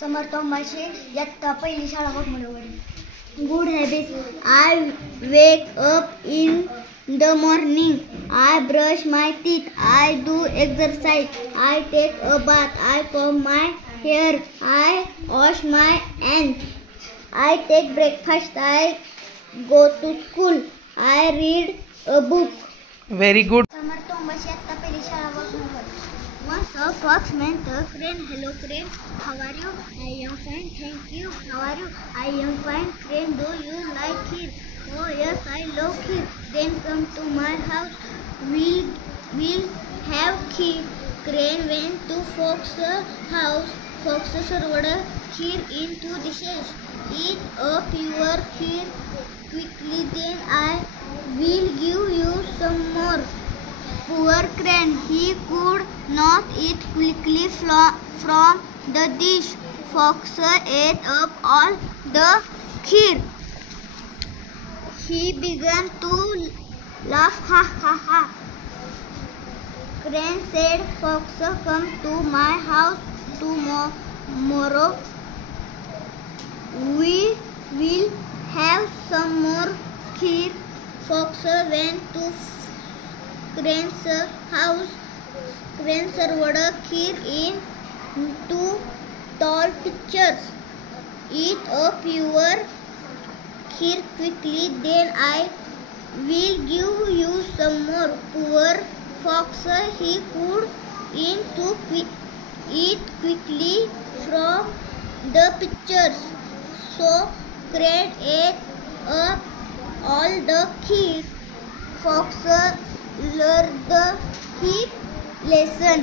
समर्थ माशे इयत्ता पहिली शाळा वाघमोडेवाडी. Good habits. I wake up in the morning. I brush my teeth. I do exercise. I take a bath. I comb my hair. I wash my hands. I take breakfast. I go to school. I read a book. Very good. समर्थ माशे इयत्ता पहिली शाळा वाघमोडेवाडी. Once a fox met a crane. Hello crane, how are you? I am fine, thank you. How are you? I am fine. Crane, do you like kheer? Oh yes, I love kheer. Then come to my house. We'll have kheer. Crane went to fox's house. Fox served kheer in 2 dishes. Eat up your kheer quickly, then I will give you some more. Poor crane, he could not eat quickly from the dish. Fox ate up all the kheer. He began to laugh, ha ha ha. Crane said, Fox, come to my house tomorrow. We will have some more kheer. Fox went to Crane's house. Crane served kheer in 2 tall pitchers. Eat up your kheer quickly, then I will give you some more. Poor fox, he could eat quickly from the pitchers. So Crane ate up all the kheer. Fox learned the lesson.